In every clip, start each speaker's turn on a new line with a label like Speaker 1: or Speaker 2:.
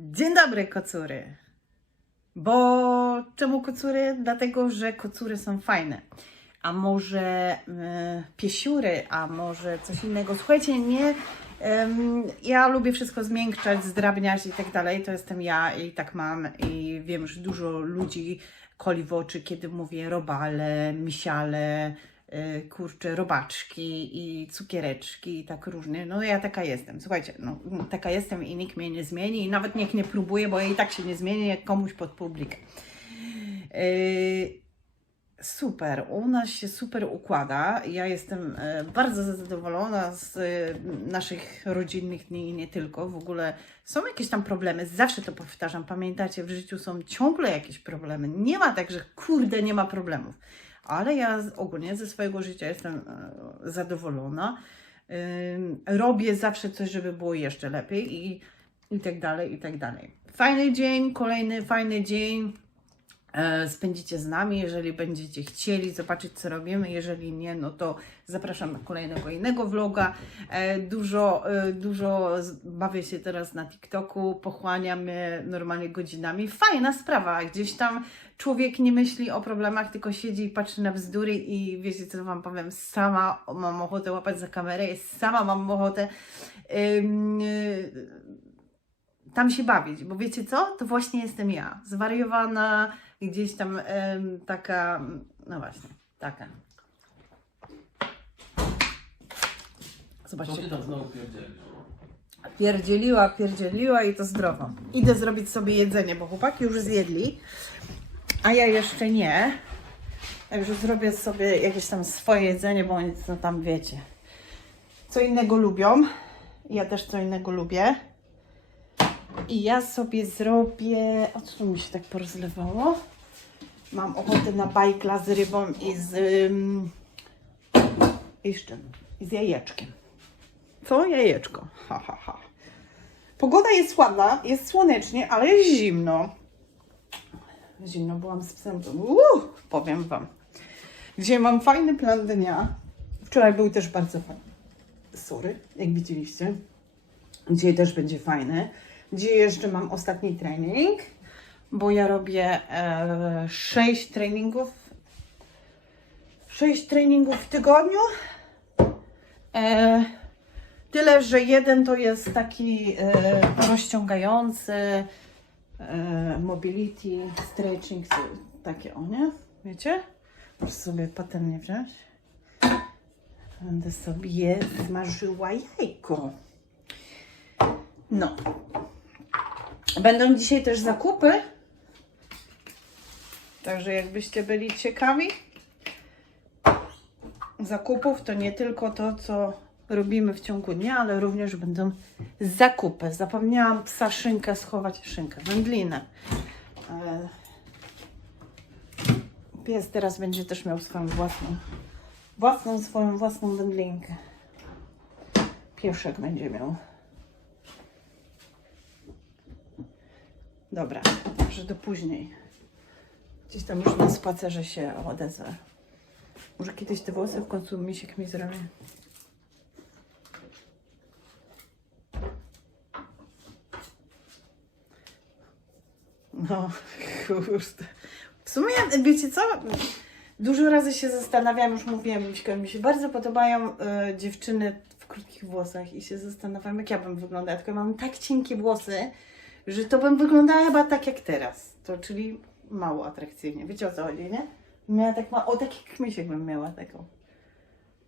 Speaker 1: Dzień dobry, kocury. Bo czemu kocury? Dlatego, że kocury są fajne. A może e, piesiury, a może coś innego. Słuchajcie, nie. ja lubię wszystko zmiękczać, zdrabniać i tak dalej. To jestem ja i tak mam. I wiem, że dużo ludzi koli w oczy, kiedy mówię robale, misiale, e, kurcze, robaczki i cukiereczki i tak różnie. No ja taka jestem. Słuchajcie, no taka jestem i nikt mnie nie zmieni i nawet niech nie próbuje, bo ja i tak się nie zmienię jak komuś pod publikę. Yy, Super, u nas się super układa. Ja jestem e, bardzo zadowolona z e, naszych rodzinnych dni i nie tylko. W ogóle są jakieś tam problemy, zawsze to powtarzam. Pamiętacie, w życiu są ciągle jakieś problemy. Nie ma tak, że kurde, nie ma problemów. Ale ja ogólnie ze swojego życia jestem e, zadowolona. Robię zawsze coś, żeby było jeszcze lepiej i, i tak dalej, i tak dalej. Fajny dzień, kolejny fajny dzień spędzicie z nami, jeżeli będziecie chcieli zobaczyć, co robimy. Jeżeli nie, no to zapraszam na kolejnego innego vloga. E, Dużo, e, dużo bawię się teraz na TikToku, pochłaniam normalnie godzinami. Fajna sprawa, gdzieś tam człowiek nie myśli o problemach, tylko siedzi i patrzy na bzdury i wiecie, co Wam powiem, sama mam ochotę łapać za kamerę, sama mam ochotę y, tam się bawić, bo wiecie co? To właśnie jestem ja, zwariowana, gdzieś tam em, taka, no właśnie, taka.
Speaker 2: Co
Speaker 1: Zobaczcie,
Speaker 2: ty tam znowu pierdzielisz?
Speaker 1: pierdzieliła, pierdzieliła i to zdrowo. Idę zrobić sobie jedzenie, bo chłopaki już zjedli, a ja jeszcze nie. Także zrobię sobie jakieś tam swoje jedzenie, bo oni co tam wiecie. Co innego lubią. Ja też co innego lubię. I ja sobie zrobię. O co tu mi się tak porozlewało? Mam ochotę na bajkla z rybą i z. I z czym? I z jajeczkiem. Co? Jajeczko. Ha, ha, ha. Pogoda jest ładna, jest słonecznie, ale jest zimno. Zimno byłam z psem. Uuu, powiem Wam. Dzisiaj mam fajny plan dnia. Wczoraj był też bardzo fajny. Sorry, jak widzieliście. Dzisiaj też będzie fajny. Dzisiaj jeszcze mam ostatni trening, bo ja robię e, 6 treningów. 6 treningów w tygodniu. E, tyle, że jeden to jest taki e, rozciągający, e, mobility, stretching, takie o nie? Wiecie? Muszę sobie patelnię wziąć. Będę sobie smażyła jajko. No. Będą dzisiaj też zakupy. Także jakbyście byli ciekawi zakupów, to nie tylko to, co robimy w ciągu dnia, ale również będą zakupy. Zapomniałam psa szynkę schować, szynkę, wędlinę. E, Pies teraz będzie też miał swoją własną, własną swoją własną wędlinkę. Pieszek będzie miał. Dobra, także do później. Gdzieś tam już na spacerze się odezwę. Może kiedyś te włosy w końcu misiek mi zrobi. No, kurde. W sumie, wiecie co? Dużo razy się zastanawiam, już mówiłam Miśko, mi się bardzo podobają e, dziewczyny w krótkich włosach i się zastanawiam, jak ja bym wyglądała. Tylko ja mam tak cienkie włosy, że to bym wyglądała chyba tak jak teraz. To czyli mało atrakcyjnie. Wiecie o co chodzi, nie? Miała tak ma, o tak jak Misiek bym miała taką.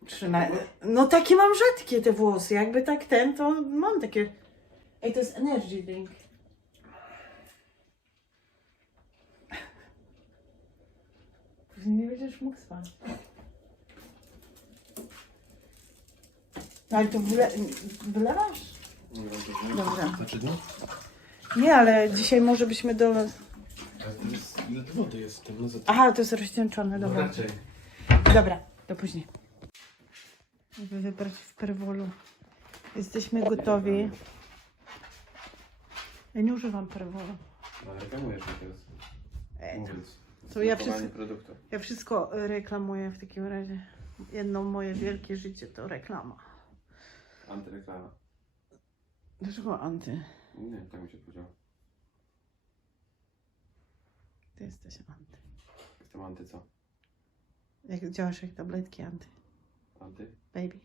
Speaker 1: Trzyma... No takie mam rzadkie te włosy, jakby tak ten, to mam takie... Ej, to jest energy drink. Później nie będziesz mógł spać. Ale to wyle... wylewasz? Dobra.
Speaker 2: Znaczy no?
Speaker 1: Nie, ale dzisiaj może byśmy do...
Speaker 2: Ile wody jest w tym? No za
Speaker 1: Aha, to jest rozcieńczone,
Speaker 2: no
Speaker 1: dobra.
Speaker 2: raczej.
Speaker 1: Dobra, do później. Żeby wybrać w perwolu. Jesteśmy gotowi. Ja nie używam perwolu.
Speaker 3: No, reklamujesz mi teraz.
Speaker 1: E,
Speaker 3: Mówiąc.
Speaker 1: To ja
Speaker 3: Smakowanie
Speaker 1: wszystko-
Speaker 3: produktu.
Speaker 1: Ja wszystko y, reklamuję w takim razie. Jedno moje wielkie życie to reklama.
Speaker 3: Antyreklama.
Speaker 1: Dlaczego anty?
Speaker 3: Nie, tak mi się powiedziało.
Speaker 1: Ty jesteś anty.
Speaker 3: Jestem anty co?
Speaker 1: Jak działasz jak tabletki anty.
Speaker 3: Anty?
Speaker 1: Baby.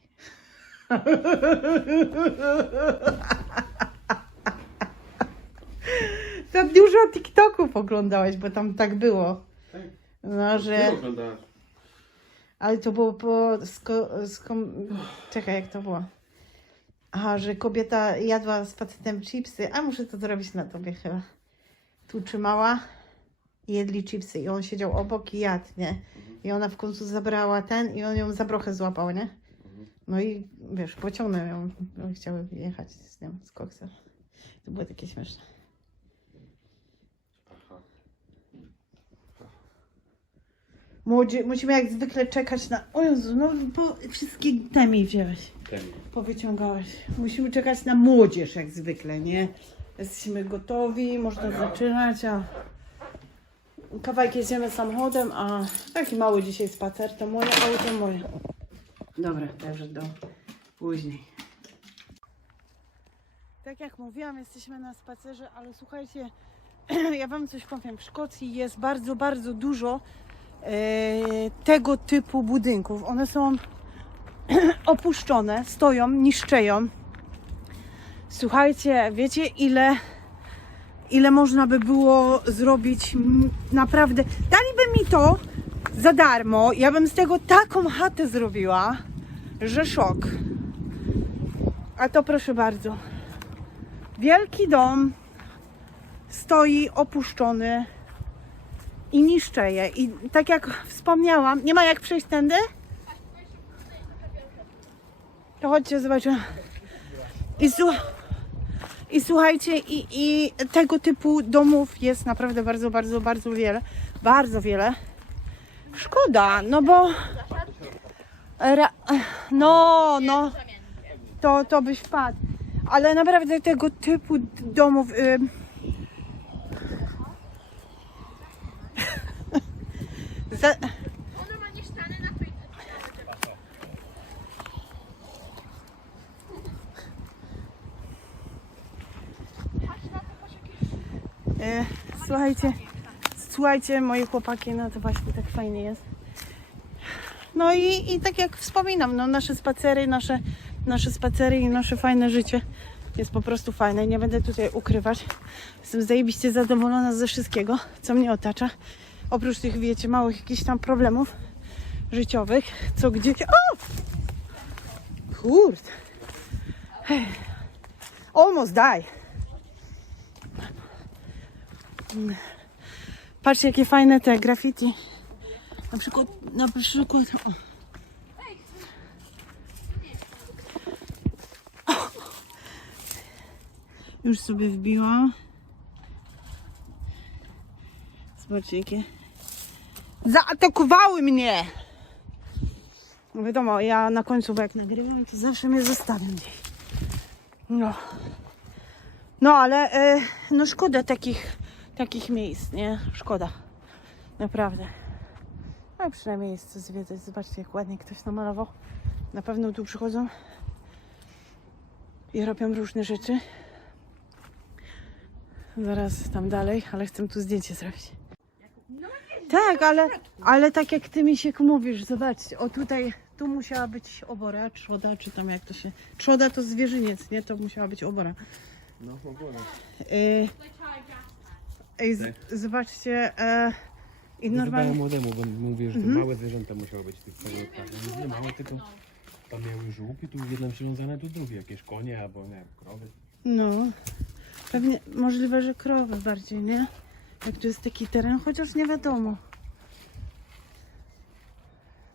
Speaker 1: Za dużo TikToków oglądałeś, bo tam tak było.
Speaker 3: Tak.
Speaker 1: No,
Speaker 3: tak
Speaker 1: że... Ale to było po... Sko... Skom... Czekaj, jak to było? Aha, że kobieta jadła z facetem chipsy, a muszę to zrobić na tobie chyba. Tu trzymała jedli chipsy i on siedział obok i jadł, nie? I ona w końcu zabrała ten i on ją za brochę złapał, nie? No i wiesz, pociągnął ją, chciały jechać z nią, z koksem. To było takie śmieszne. Młodzi, musimy jak zwykle czekać na... O Jezu, no bo wszystkie temy wziąłeś,
Speaker 3: Ten.
Speaker 1: powyciągałeś. Musimy czekać na młodzież jak zwykle, nie? Jesteśmy gotowi, można zaczynać, a... Kawałek jedziemy samochodem, a taki mały dzisiaj spacer, to moje auto, moje. Dobra, także do później. Tak jak mówiłam, jesteśmy na spacerze, ale słuchajcie, ja Wam coś powiem. W Szkocji jest bardzo, bardzo dużo tego typu budynków. One są opuszczone, stoją, niszczeją. Słuchajcie, wiecie ile, ile można by było zrobić? Naprawdę, daliby mi to za darmo. Ja bym z tego taką chatę zrobiła, że szok. A to proszę bardzo. Wielki dom stoi opuszczony i niszczeje. I tak jak wspomniałam, nie ma jak przejść tędy? To chodźcie, zobaczymy. I, I słuchajcie, i, i tego typu domów jest naprawdę bardzo, bardzo, bardzo wiele. Bardzo wiele. Szkoda, no bo. Ra- no, no. To, to byś wpadł. Ale naprawdę tego typu domów. Y-
Speaker 4: Tej
Speaker 1: E, słuchajcie, słuchajcie, moje chłopaki, no to właśnie tak fajnie jest. No i, i tak jak wspominam, no nasze spacery, nasze, nasze spacery i nasze fajne życie jest po prostu fajne. Nie będę tutaj ukrywać. Jestem zajebiście zadowolona ze wszystkiego, co mnie otacza. Oprócz tych, wiecie, małych jakichś tam problemów życiowych, co gdzieś... O! Kurde. Almost die. Patrzcie, jakie fajne te graffiti. Na przykład, na przykład. O. Już sobie wbiłam. Zobaczcie, jakie. Zaatakowały mnie! No wiadomo, ja na końcu, bo jak nagrywam, to zawsze mnie zostawiam gdzieś. No. No, ale e, no szkoda takich, takich miejsc, nie? Szkoda. Naprawdę. No przynajmniej jest co zwiedzać. Zobaczcie, jak ładnie ktoś namalował. Na pewno tu przychodzą i robią różne rzeczy. Zaraz tam dalej, ale chcę tu zdjęcie zrobić. Tak, ale, ale tak jak ty mi się mówisz, zobaczcie, o tutaj, tu musiała być obora, trzoda, czy tam jak to się... Trzoda to zwierzyniec, nie? To musiała być obora.
Speaker 2: No, w ogóle.
Speaker 1: Ej, ej, z, zobaczcie, e, i normalnie...
Speaker 3: młodemu, bo mówię, że to
Speaker 1: Mhm.
Speaker 3: małe zwierzęta musiały być w tych. No Nie małe, tylko tam miały żółki, tu jedno przywiązane, tu drugie. Jakieś konie albo nie wiem, krowy.
Speaker 1: No, pewnie możliwe, że krowy bardziej, nie? Jak tu jest taki teren, chociaż nie wiadomo.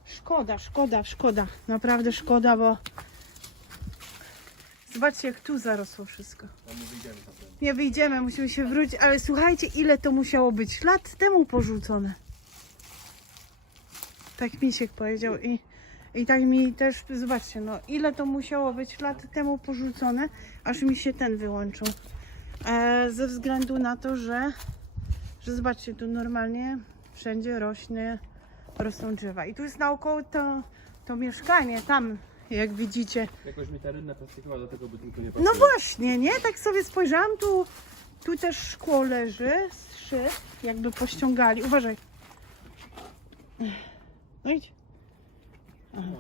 Speaker 1: Szkoda, szkoda, szkoda. Naprawdę szkoda, bo zobaczcie jak tu zarosło wszystko. Nie wyjdziemy, musimy się wrócić, ale słuchajcie, ile to musiało być lat temu porzucone. Tak Misiek powiedział i, i tak mi też, zobaczcie, no ile to musiało być lat temu porzucone, aż mi się ten wyłączył. E, ze względu na to, że, że zobaczcie, tu normalnie wszędzie rośnie, rosną drzewa. I tu jest naokoło to, to mieszkanie, tam jak widzicie.
Speaker 3: Jakoś mi ta rynna plastikowa do tego budynku nie
Speaker 1: No właśnie, nie? Tak sobie spojrzałam tu, Tu też szkło leży, szyb, jakby pościągali. Uważaj. No idź. Aha.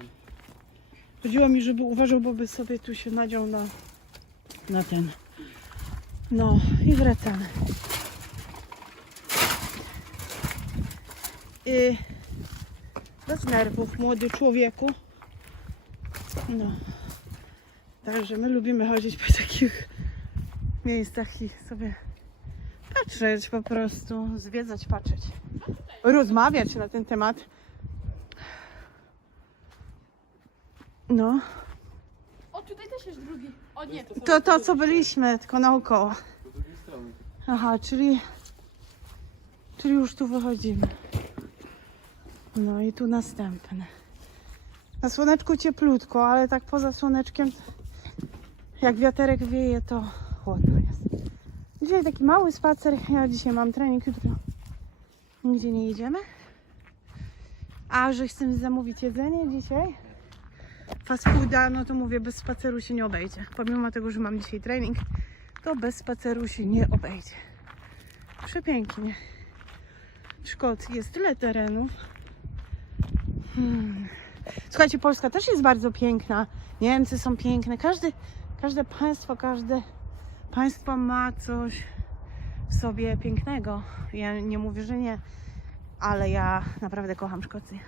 Speaker 1: Chodziło mi, żeby uważał, bo by sobie tu się nadział na, na ten. No i wracamy. I bez nerwów, młody człowieku. No. Także my lubimy chodzić po takich miejscach i sobie patrzeć po prostu, zwiedzać, patrzeć. Rozmawiać na ten temat. No.
Speaker 4: O, tutaj też jest drugi. O nie.
Speaker 1: To to, co byliśmy, tylko naokoło. Aha, czyli, czyli już tu wychodzimy. No i tu następne. Na słoneczku cieplutko, ale tak poza słoneczkiem, jak wiaterek wieje, to chłodno jest. Dzisiaj taki mały spacer. Ja dzisiaj mam trening, jutro nigdzie nie jedziemy. A że chcemy zamówić jedzenie dzisiaj, fast fooda, no to mówię, bez spaceru się nie obejdzie. Pomimo tego, że mam dzisiaj trening, to bez spaceru się nie obejdzie. Przepięknie. W Szkocji jest tyle terenów. Hmm. Słuchajcie, Polska też jest bardzo piękna. Niemcy są piękne. Każdy, każde państwo, każde państwo ma coś w sobie pięknego. Ja nie mówię, że nie, ale ja naprawdę kocham Szkocję.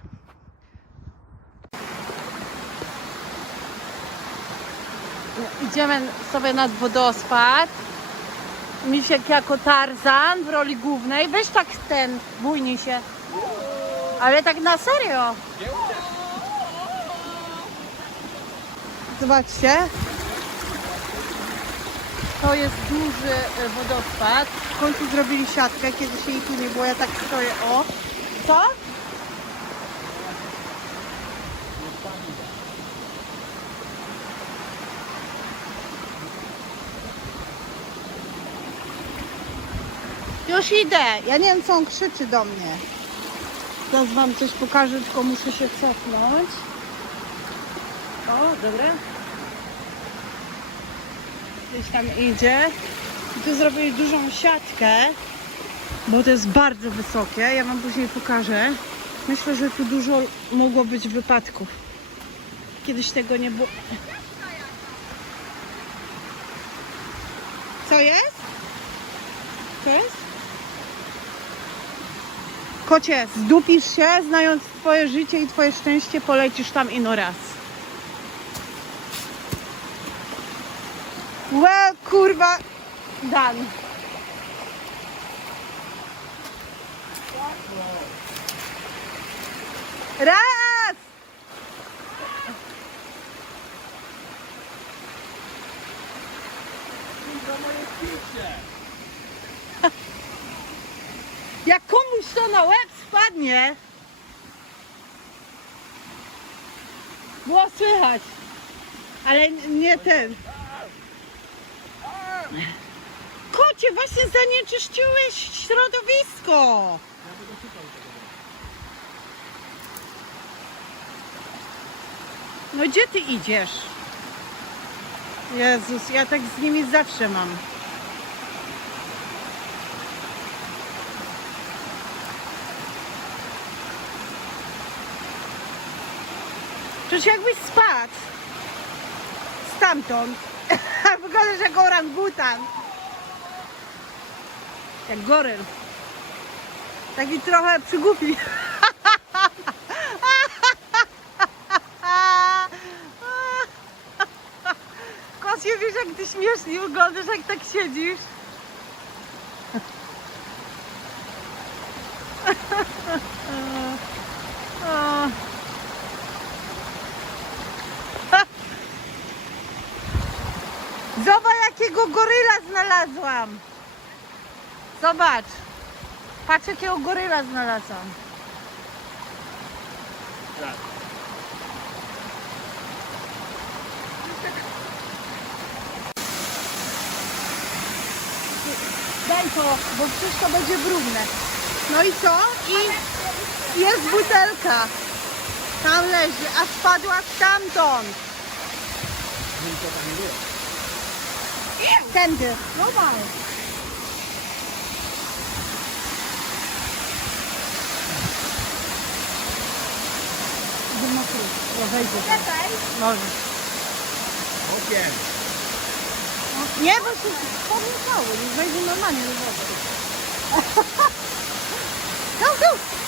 Speaker 1: Idziemy sobie nad wodospad. Misiek jako Tarzan w roli głównej. Weź tak ten, bójnij się. Ale tak na serio. Zobaczcie. To jest duży e, wodospad. W końcu zrobili siatkę, kiedy się jej tu nie było. Ja tak stoję, o. Co? Już idę. Ja nie wiem, co on krzyczy do mnie. Teraz wam coś pokażę, tylko muszę się cofnąć. O, dobra. Gdzieś tam idzie. I tu zrobili dużą siatkę, bo to jest bardzo wysokie. Ja wam później pokażę. Myślę, że tu dużo mogło być wypadków. Kiedyś tego nie było. Co jest? Co jest? Kocie, zdupisz się, znając twoje życie i twoje szczęście, polecisz tam ino raz. Well, kurwa, dan. Raz! Jak komuś to na łeb spadnie, było słychać, ale nie ten. Kocie, właśnie zanieczyszczyłeś środowisko. No gdzie ty idziesz? Jezus, ja tak z nimi zawsze mam. Przecież jakbyś spadł stamtąd, wyglądasz jak orangutan. Jak goryl. Taki trochę przygłupi. Kosie, wiesz jak ty śmiesznie wyglądasz, jak tak siedzisz. O. Jakiego goryla znalazłam. Zobacz. Patrz jakiego goryla znalazłam. Daj to, bo wszystko będzie brudne. No i co? I jest butelka. Tam leży, a spadła stamtąd. No mały. ma Tędy. No mało.
Speaker 4: Lepiej.
Speaker 1: ok
Speaker 3: Okiem.
Speaker 1: é bo się podniecało. Już wejdzie normalnie do wody. Não, não.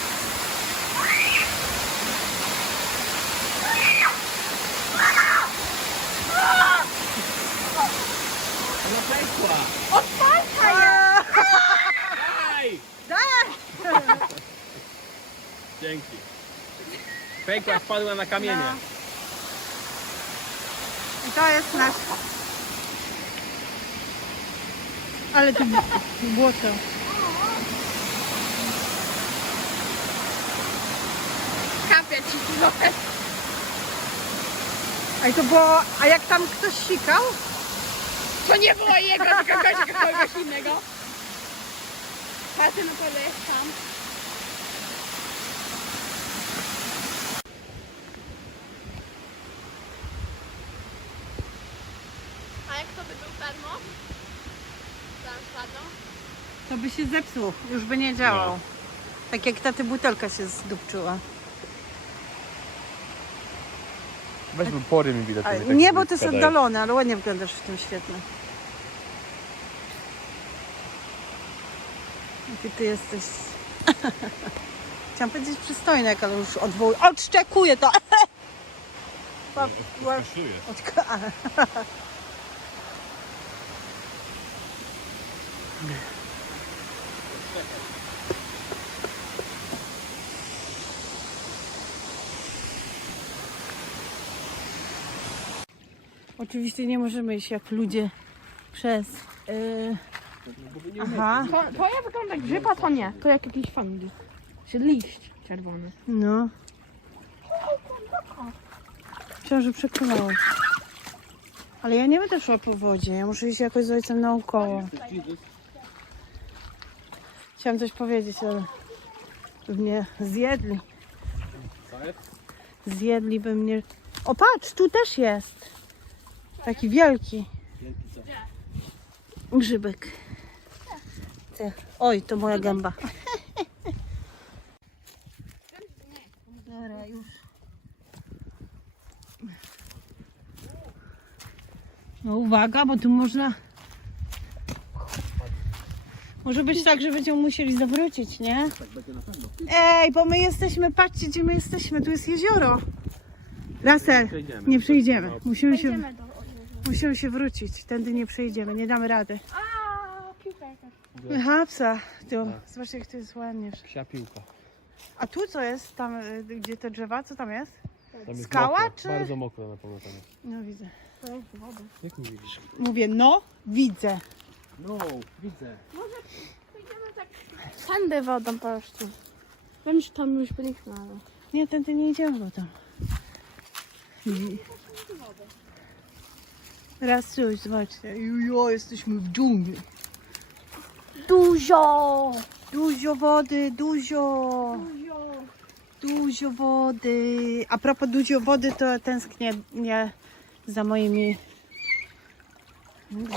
Speaker 3: Ona pękła!
Speaker 4: Odpalka je!
Speaker 3: Daj!
Speaker 1: Daj!
Speaker 3: Dzięki. Pękła, spadła na kamienie.
Speaker 1: No. I to jest nasz... Ale tu błoto.
Speaker 4: Kapia ci trochę.
Speaker 1: A to było... A jak tam ktoś sikał?
Speaker 4: To nie było jego, tylko kogoś, kogoś innego. Patrzę na pewno jest tam. A jak to by był termo?
Speaker 1: To by się zepsuł. Już by nie działał.
Speaker 3: No.
Speaker 1: Tak jak ta ty butelka się zdupczyła.
Speaker 3: Weźmy pory mi widać.
Speaker 1: Ale
Speaker 3: tak
Speaker 1: nie, bo to jest oddalone, ale ładnie wyglądasz w tym świetle. Jaki ty jesteś. Chciałam powiedzieć przystojnek, ale już odwołuję. Odszczekuję to! Łap-
Speaker 3: Kosztuje.
Speaker 1: Oczywiście nie możemy iść jak ludzie przez. Yy... Aha,
Speaker 4: To, to ja wygląda jak grzyb, a to nie. To jak jakiś fungi. Czy liść czerwony.
Speaker 1: no. Że przekonałeś. Ale ja nie będę szła po wodzie. Ja muszę iść jakoś z ojcem naokoło. Chciałam coś powiedzieć, ale by mnie zjedli. Zjedli by mnie. O patrz, tu też jest. Taki wielki. Grzybek. Ty. Oj, to moja gęba. Dobra, już. No uwaga, bo tu można... Może być tak, że będziemy musieli zawrócić, nie? Ej, bo my jesteśmy, patrzcie gdzie my jesteśmy, tu jest jezioro. Lasel, nie przejdziemy. Musimy się. Musimy się wrócić. Tędy nie przejdziemy, nie damy rady.
Speaker 4: A, piłka jakaś.
Speaker 1: Aha, psa. Tu, zobaczcie jak to jest ładnie.
Speaker 3: Psia piłka.
Speaker 1: A tu co jest? Tam, y, gdzie te drzewa? Co tam jest?
Speaker 3: Tam jest
Speaker 1: Skała,
Speaker 3: mokro,
Speaker 1: czy-
Speaker 3: Bardzo mokro na pewno tam jest.
Speaker 1: No widzę.
Speaker 4: To jest woda.
Speaker 3: Jak nie widzisz?
Speaker 1: Mówię, no, widzę.
Speaker 3: No, widzę.
Speaker 4: Tędy wodą po prostu. Wiem, że tam już byliśmy, ale...
Speaker 1: Nie, tędy nie idziemy bo tam. Raz coś, zobaczcie. Jo, jesteśmy w dżungli.
Speaker 4: Dużo!
Speaker 1: Dużo wody, dużo.
Speaker 4: Dużo!
Speaker 1: Dużo wody. A propos dużo wody, to tęsknię nie za moimi.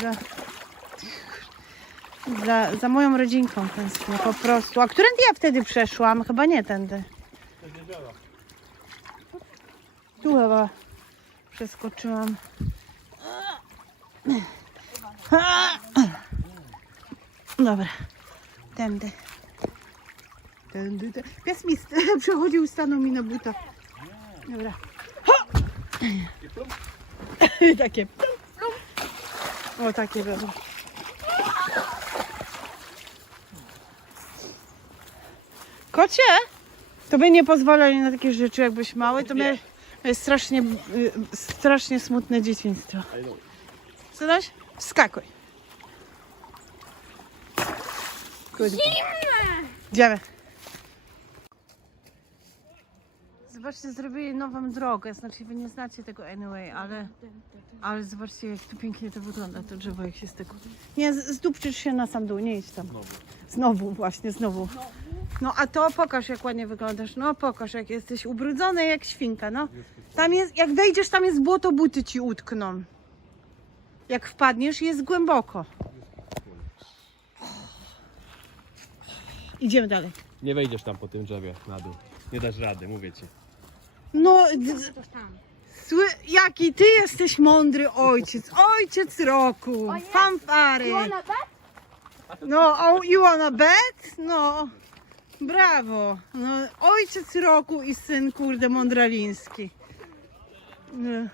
Speaker 1: Za, za, za moją rodzinką tęsknię po prostu. A którędy ja wtedy przeszłam? Chyba nie tędy. Tu chyba przeskoczyłam. Dobra, tędy. Tędy, tędy. Pies mi przechodził, stanął mi na buta. Dobra. Takie. plum, plum. O, takie było. Kocie? To by nie pozwalali na takie rzeczy, jakbyś mały, to miałeś miałeś strasznie, y, strasznie smutne dzieciństwo. Co daś? Wskakuj. Zimne! Idziemy. Zobaczcie, zrobili nową drogę. Znaczy, wy nie znacie tego anyway, ale, ale zobaczcie, jak tu pięknie to wygląda, to drzewo, jak się z tego... Nie, zdupczysz się na sam dół, nie idź tam. Znowu, właśnie, znowu. No, a to pokaż, jak ładnie wyglądasz. No, pokaż, jak jesteś ubrudzony jak świnka, no. Tam jest, jak wejdziesz, tam jest błoto, buty ci utkną. Jak wpadniesz, jest głęboko. Idziemy dalej.
Speaker 3: Nie wejdziesz tam po tym drzewie na dół. Nie dasz rady, mówię ci.
Speaker 1: No, d- d-
Speaker 4: Coś tam.
Speaker 1: sły, jaki ty jesteś mądry ojciec. Ojciec roku.
Speaker 4: O nie.
Speaker 1: Fanfary.
Speaker 4: You wanna bet?
Speaker 1: No, oh, you wanna bet? No, brawo. No, ojciec roku i syn, kurde, mądraliński. No.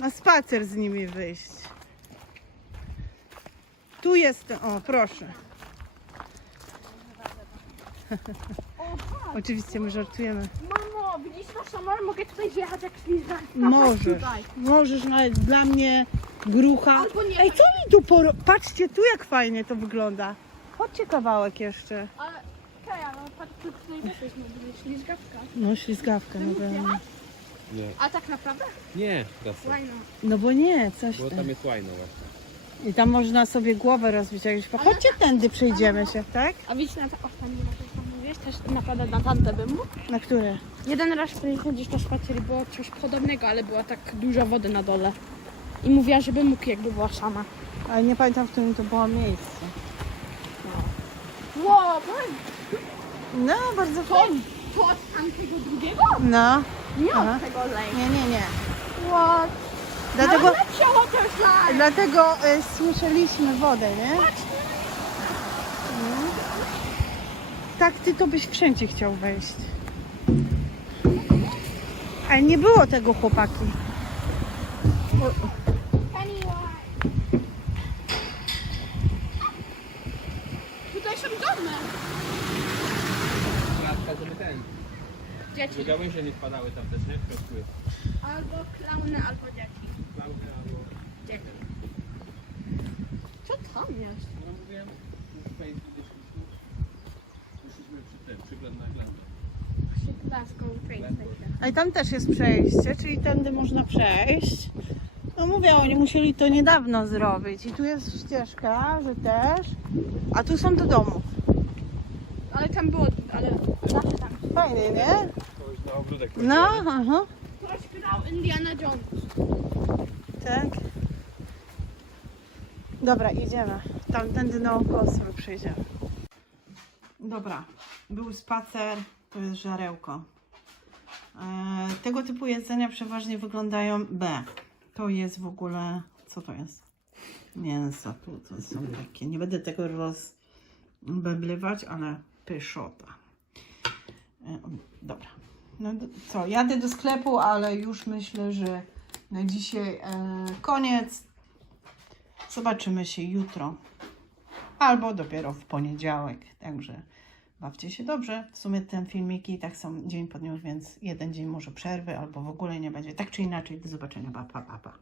Speaker 1: Na spacer z nimi wyjść. Tu jestem, o proszę. Oczywiście my żartujemy.
Speaker 4: Mamo, widzisz to samo? Mogę tutaj wjechać jak ślizga.
Speaker 1: Możesz, możesz nawet dla mnie grucha.
Speaker 4: Albo nie.
Speaker 1: Ej, co mi tu poro... Patrzcie tu jak fajnie to wygląda. Chodźcie kawałek jeszcze.
Speaker 4: Ale, okej, ale patrz, tu tutaj jest może ślizgawka.
Speaker 1: No ślizgawka pewno.
Speaker 3: Nie.
Speaker 4: A tak naprawdę?
Speaker 3: Nie.
Speaker 4: Fajno.
Speaker 1: No bo nie, coś
Speaker 3: Bo
Speaker 1: tam.
Speaker 3: tam jest łajno właśnie.
Speaker 1: I tam można sobie głowę rozbić. jakieś- Chodźcie tędy, przejdziemy się, tak?
Speaker 4: A widzisz na to ostatni raz, jak tam mówisz, też naprawdę na tamte bym mógł.
Speaker 1: Na które?
Speaker 4: Jeden raz gdzieś na spacer było coś podobnego, ale była tak dużo wody na dole. I mówiła, żeby mógł jakby była sama.
Speaker 1: Ale nie pamiętam, w którym to było miejsce.
Speaker 4: Wow,
Speaker 1: No, bardzo fajnie.
Speaker 4: To od tamtego drugiego?
Speaker 1: No,
Speaker 4: Nie
Speaker 1: Aha.
Speaker 4: od tego lake.
Speaker 1: nie, nie, nie.
Speaker 4: What?
Speaker 1: Dlatego,
Speaker 4: water slide.
Speaker 1: dlatego y, słyszeliśmy wodę, nie? No. Tak, ty to byś wszędzie chciał wejść. Ale nie było tego chłopaki.
Speaker 4: Tutaj są domy.
Speaker 3: Klatka, żeby ten.
Speaker 4: Dzieci.
Speaker 3: Wiedziałeś, że nie spadały tam też, nie? W środku jest
Speaker 4: Albo klauny, albo dzieci.
Speaker 3: klauny albo...
Speaker 4: Dzieci. Co tam jest?
Speaker 3: No mówiłem, że tutaj gdzieś. Poszliśmy przy tym, przygląd na
Speaker 4: Train Station.
Speaker 1: A i tam też jest przejście, czyli tędy można przejść. No mówię, oni musieli to niedawno zrobić. I tu jest ścieżka, że też. A tu są do domu.
Speaker 4: Ale tam było, ale zawsze tam.
Speaker 1: Fajnie, nie?
Speaker 3: Ogródek
Speaker 1: No, aha.
Speaker 4: Ktoś grał Indiana Jones.
Speaker 1: Tak. Dobra, idziemy. Tamtędy naokoło sobie przejdziemy. Dobra, był spacer, to jest żarełko. E, tego typu jedzenia przeważnie wyglądają B. To jest w ogóle, co to jest? Mięso, tu to są takie, nie będę tego rozbeblywać, ale pyszota. E, dobra, no co, jadę do sklepu, ale już myślę, że na dzisiaj e, koniec. Zobaczymy się jutro. Albo dopiero w poniedziałek. Także bawcie się dobrze. W sumie ten filmiki tak są dzień po dniu, więc jeden dzień może przerwy, albo w ogóle nie będzie. Tak czy inaczej, do zobaczenia. Pa, pa, pa, pa.